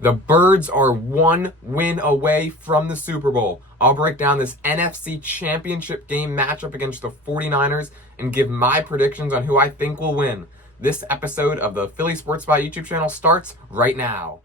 The Birds are one win away from the Super Bowl. I'll break down this NFC Championship game matchup against the 49ers and give my predictions on who I think will win. This episode of the Philly Sports Spot YouTube channel starts right now.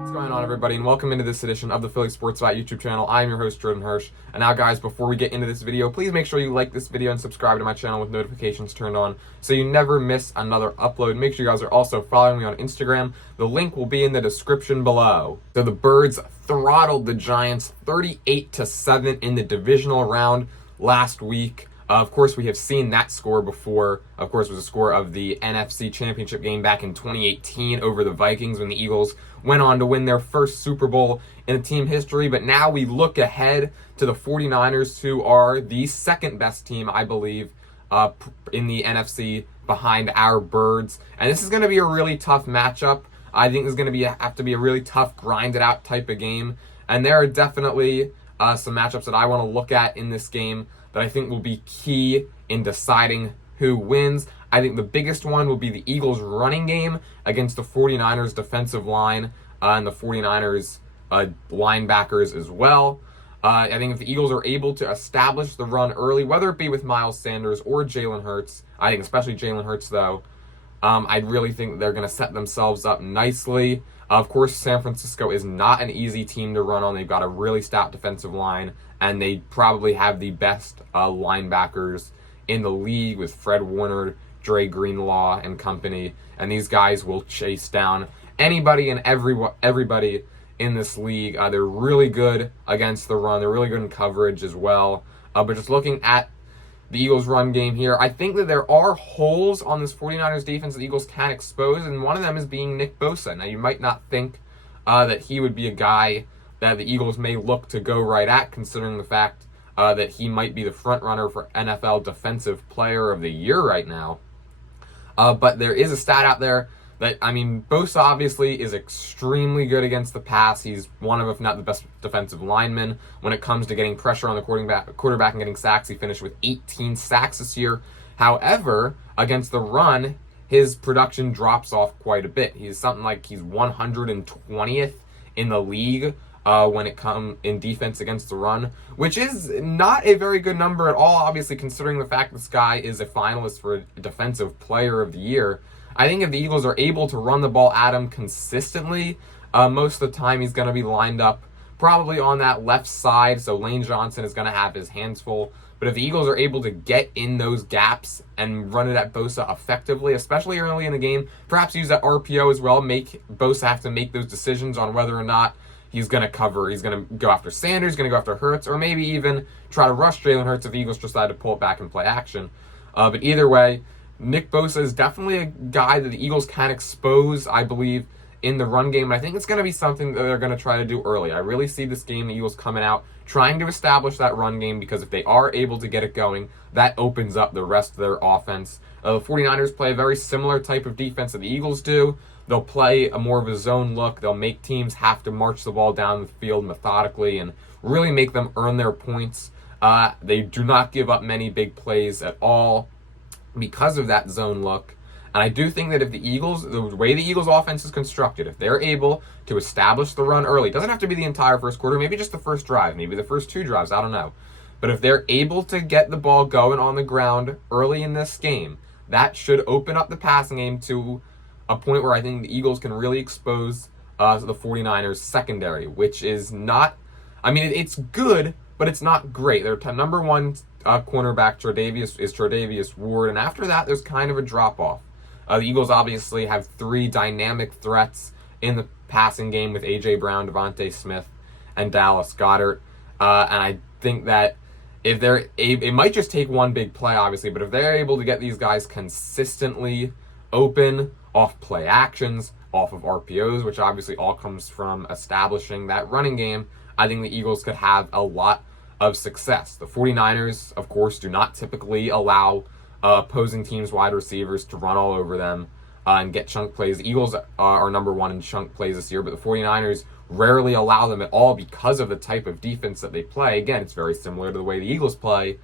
What's going on, everybody, and welcome into this edition of the Philly Sports Spot YouTube channel. I'm your host, Jordan Hirsch. And now, guys, before we get into this video, please make sure you like this video and subscribe to my channel with notifications turned on so you never miss another upload. Make sure you guys are also following me on Instagram. The link will be in the description below. So the Birds throttled the Giants 38-7 in the divisional round last week. Of course, we have seen that score before. Of course, it was a score of the NFC Championship game back in 2018 over the Vikings when the Eagles went on to win their first Super Bowl in team history. But now we look ahead to the 49ers, who are the second best team, I believe, in the NFC behind our Birds. And this is going to be a really tough matchup. I think this is going to have to be a really tough, grinded-out type of game. And there are definitely some matchups that I want to look at in this game that I think will be key in deciding who wins. I think the biggest one will be the Eagles' running game against the 49ers' defensive line and the 49ers' linebackers as well. I think if the Eagles are able to establish the run early, whether it be with Miles Sanders or Jalen Hurts, I think especially Jalen Hurts, though, I really think they're going to set themselves up nicely. Of course, San Francisco is not an easy team to run on. They've got a really stout defensive line, and they probably have the best linebackers in the league with Fred Warner, Dre Greenlaw, and company. And these guys will chase down anybody and everybody in this league. They're really good against the run. They're really good in coverage as well. But just looking at the Eagles' run game here, I think that there are holes on this 49ers defense that the Eagles can expose, and one of them is being Nick Bosa. Now, you might not think that he would be a guy that the Eagles may look to go right at, considering the fact that he might be the front runner for NFL Defensive Player of the Year right now. But there is a stat out there that, Bosa obviously is extremely good against the pass. He's one of, if not the best defensive linemen when it comes to getting pressure on the quarterback and getting sacks. He finished with 18 sacks this year. However, against the run, his production drops off quite a bit. He's something like he's 120th in the league when it comes in defense against the run, which is not a very good number at all, obviously, considering the fact this guy is a finalist for Defensive Player of the Year. I think if the Eagles are able to run the ball at him consistently, most of the time he's going to be lined up probably on that left side, so Lane Johnson is going to have his hands full. But if the Eagles are able to get in those gaps and run it at Bosa effectively, especially early in the game, perhaps use that RPO as well, make Bosa have to make those decisions on whether or not he's going to cover, he's going to go after Sanders, he's going to go after Hurts, or maybe even try to rush Jalen Hurts if the Eagles decide to pull it back and play action. But either way, Nick Bosa is definitely a guy that the Eagles can expose, I believe, in the run game. And I think it's going to be something that they're going to try to do early. I really see this game, the Eagles coming out, trying to establish that run game, because if they are able to get it going, that opens up the rest of their offense. The 49ers play a very similar type of defense that the Eagles do. They'll play a more of a zone look. They'll make teams have to march the ball down the field methodically and really make them earn their points. They do not give up many big plays at all because of that zone look. And I do think that if the Eagles, the way the Eagles offense is constructed, if they're able to establish the run early, it doesn't have to be the entire first quarter, maybe just the first drive, maybe the first two drives, I don't know. But if they're able to get the ball going on the ground early in this game, that should open up the passing game to a point where I think the Eagles can really expose the 49ers secondary, which is not, it's good, but it's not great. Their number one cornerback, Tre'Davious Ward, and after that, there's kind of a drop-off. The Eagles obviously have three dynamic threats in the passing game with A.J. Brown, Devontae Smith, and Dallas Goedert. And I think that if they're it might just take one big play, obviously, but if they're able to get these guys consistently open off play actions, off of RPOs, which obviously all comes from establishing that running game, I think the Eagles could have a lot of success. The 49ers, of course, do not typically allow opposing teams' wide receivers to run all over them and get chunk plays. The Eagles are number one in chunk plays this year, but the 49ers rarely allow them at all because of the type of defense that they play. Again, it's very similar to the way the Eagles play.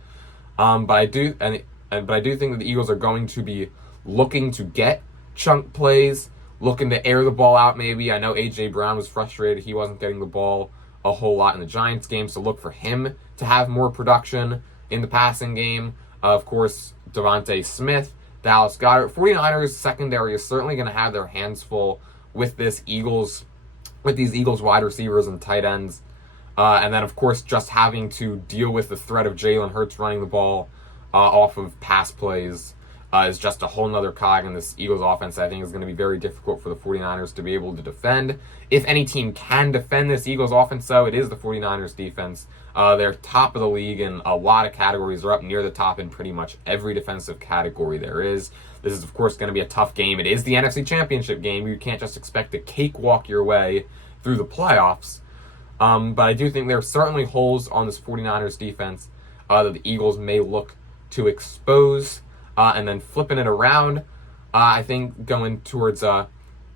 But I do think that the Eagles are going to be looking to get chunk plays, looking to air the ball out maybe. I know A.J. Brown was frustrated. He wasn't getting the ball a whole lot in the Giants game, so look for him to have more production in the passing game. Of course, Devontae Smith, Dallas Goedert. 49ers secondary is certainly going to have their hands full with these Eagles wide receivers and tight ends. And then, of course, just having to deal with the threat of Jalen Hurts running the ball off of pass plays is just a whole nother cog in this Eagles offense that I think is going to be very difficult for the 49ers to be able to defend. If any team can defend this Eagles offense, though, it is the 49ers defense. They're top of the league in a lot of categories. They're up near the top in pretty much every defensive category there is. This is, of course, going to be a tough game. It is the NFC Championship game. You can't just expect to cakewalk your way through the playoffs. But I do think there are certainly holes on this 49ers defense that the Eagles may look to expose. And then flipping it around, I think going towards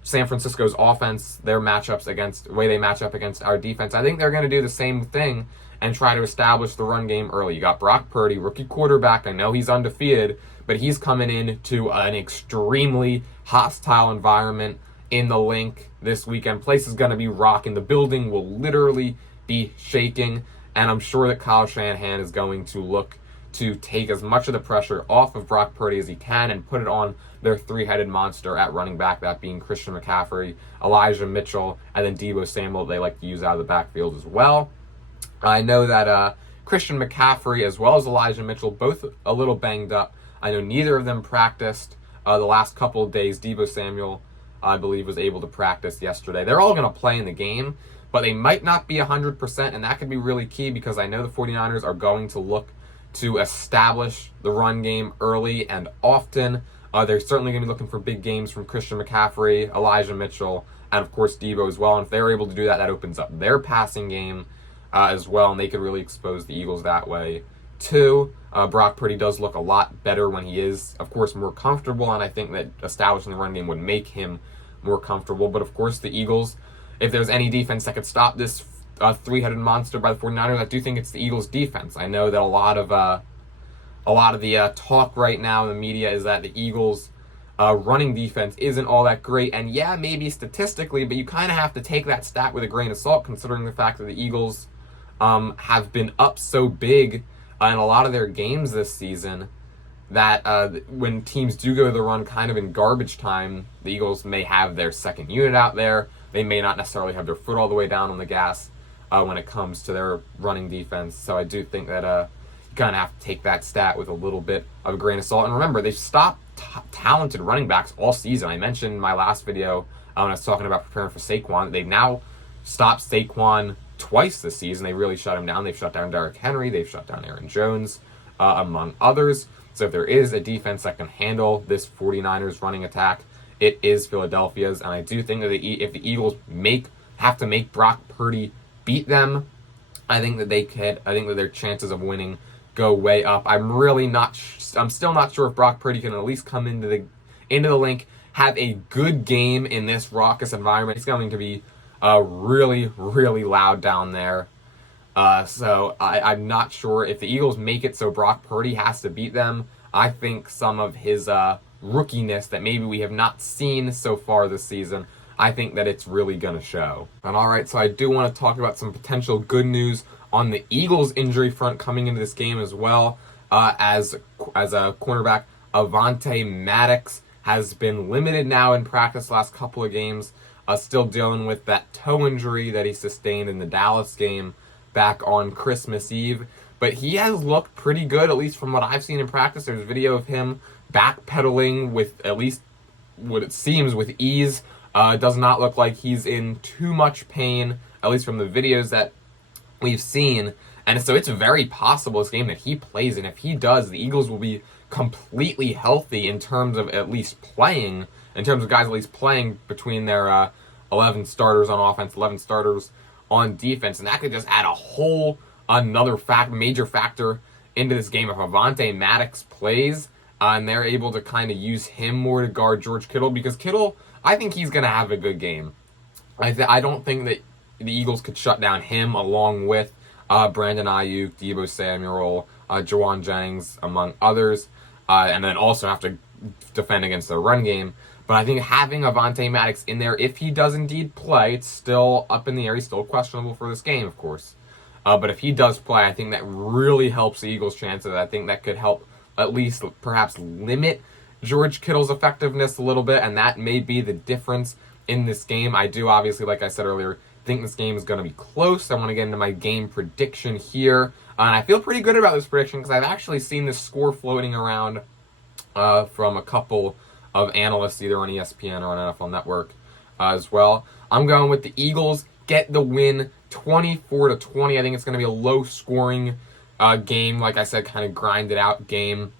San Francisco's offense, their matchups against the way they match up against our defense, I think they're going to do the same thing and try to establish the run game early. You got Brock Purdy, rookie quarterback. I know he's undefeated, but he's coming into an extremely hostile environment in the Link this weekend. Place is going to be rocking. The building will literally be shaking, and I'm sure that Kyle Shanahan is going to look to take as much of the pressure off of Brock Purdy as he can and put it on their three-headed monster at running back, that being Christian McCaffrey, Elijah Mitchell, and then Deebo Samuel they like to use out of the backfield as well. I know that Christian McCaffrey as well as Elijah Mitchell, both a little banged up. I know neither of them practiced the last couple of days. Deebo Samuel, I believe, was able to practice yesterday. They're all going to play in the game, but they might not be 100%, and that could be really key because I know the 49ers are going to look to establish the run game early and often. They're certainly going to be looking for big games from Christian McCaffrey, Elijah Mitchell, and of course Deebo as well. And if they're able to do that, that opens up their passing game as well, and they could really expose the Eagles that way too. Brock Purdy does look a lot better when he is, of course, more comfortable, and I think that establishing the run game would make him more comfortable. But of course, the Eagles, if there's any defense that could stop this three-headed monster by the 49ers, I do think it's the Eagles' defense. I know that a lot of the talk right now in the media is that the Eagles' running defense isn't all that great, and yeah, maybe statistically, but you kind of have to take that stat with a grain of salt, considering the fact that the Eagles have been up so big in a lot of their games this season that when teams do go to the run kind of in garbage time, the Eagles may have their second unit out there. They may not necessarily have their foot all the way down on the gas when it comes to their running defense. So I do think that you kind of have to take that stat with a little bit of a grain of salt. And remember, they've stopped talented running backs all season. I mentioned in my last video when I was talking about preparing for Saquon, they've now stopped Saquon twice this season. They really shut him down. They've shut down Derrick Henry. They've shut down Aaron Jones, among others. So if there is a defense that can handle this 49ers running attack, it is Philadelphia's. And I do think that if the Eagles have to make Brock Purdy beat them, I think that they could. I think that their chances of winning go way up. I'm still not sure if Brock Purdy can at least come into the Link, have a good game in this raucous environment. It's going to be really, really loud down there. So I'm not sure if the Eagles make it so Brock Purdy has to beat them. I think some of his rookiness that maybe we have not seen so far this season, I think that it's really going to show. And all right, so I do want to talk about some potential good news on the Eagles injury front coming into this game as well, as a cornerback. Avonte Maddox has been limited now in practice last couple of games, still dealing with that toe injury that he sustained in the Dallas game back on Christmas Eve. But he has looked pretty good, at least from what I've seen in practice. There's video of him backpedaling with, at least what it seems, with ease. It does not look like he's in too much pain, at least from the videos that we've seen. And so it's very possible this game that he plays, and if he does, the Eagles will be completely healthy in terms of at least playing, in terms of guys at least playing between their 11 starters on offense, 11 starters on defense. And that could just add a whole another major factor into this game. If Avonte Maddox plays and they're able to kind of use him more to guard George Kittle, because Kittle, I think he's going to have a good game. I don't think that the Eagles could shut down him along with Brandon Ayuk, Deebo Samuel, Jawan Jennings, among others, and then also have to defend against the run game. But I think having Avonte Maddox in there, if he does indeed play, it's still up in the air. He's still questionable for this game, of course. But if he does play, I think that really helps the Eagles' chances. I think that could help at least perhaps limit George Kittle's effectiveness a little bit, and that may be the difference in this game. I do, obviously, like I said earlier, think this game is going to be close. I want to get into my game prediction here. And I feel pretty good about this prediction because I've actually seen this score floating around from a couple of analysts, either on ESPN or on NFL Network as well. I'm going with the Eagles get the win 24-20. I think it's going to be a low-scoring game. Like I said, kind of grinded out game.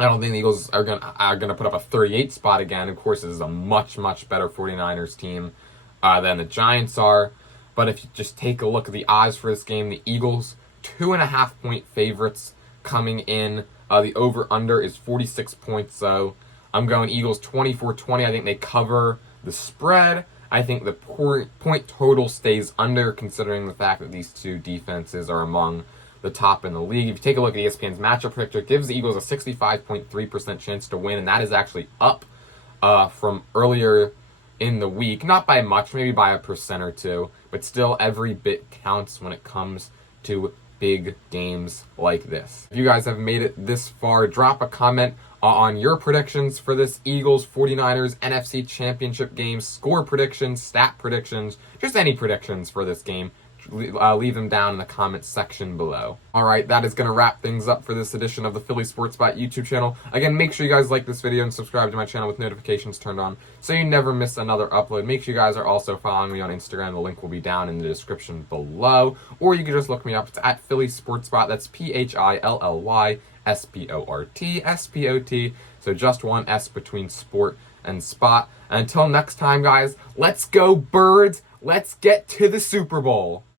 I don't think the Eagles are gonna put up a 38 spot again. Of course, this is a much, much better 49ers team than the Giants are. But if you just take a look at the odds for this game, the Eagles 2.5-point favorites coming in. The over-under is 46 points, so I'm going Eagles 24-20. I think they cover the spread. I think the point total stays under, considering the fact that these two defenses are among the top in the league. If you take a look at ESPN's matchup predictor, it gives the Eagles a 65.3% chance to win, and that is actually up from earlier in the week. Not by much, maybe by 1% or 2%, but still every bit counts when it comes to big games like this. If you guys have made it this far, drop a comment on your predictions for this Eagles 49ers NFC Championship game, score predictions, stat predictions, just any predictions for this game. Leave them down in the comments section below. Alright, that is going to wrap things up for this edition of the Philly Sports Spot YouTube channel. Again, make sure you guys like this video and subscribe to my channel with notifications turned on so you never miss another upload. Make sure you guys are also following me on Instagram. The link will be down in the description below. Or you can just look me up. It's at Philly Sports Spot. That's PhillysSportSpot. So just one S between sport and spot. And until next time, guys, let's go Birds. Let's get to the Super Bowl.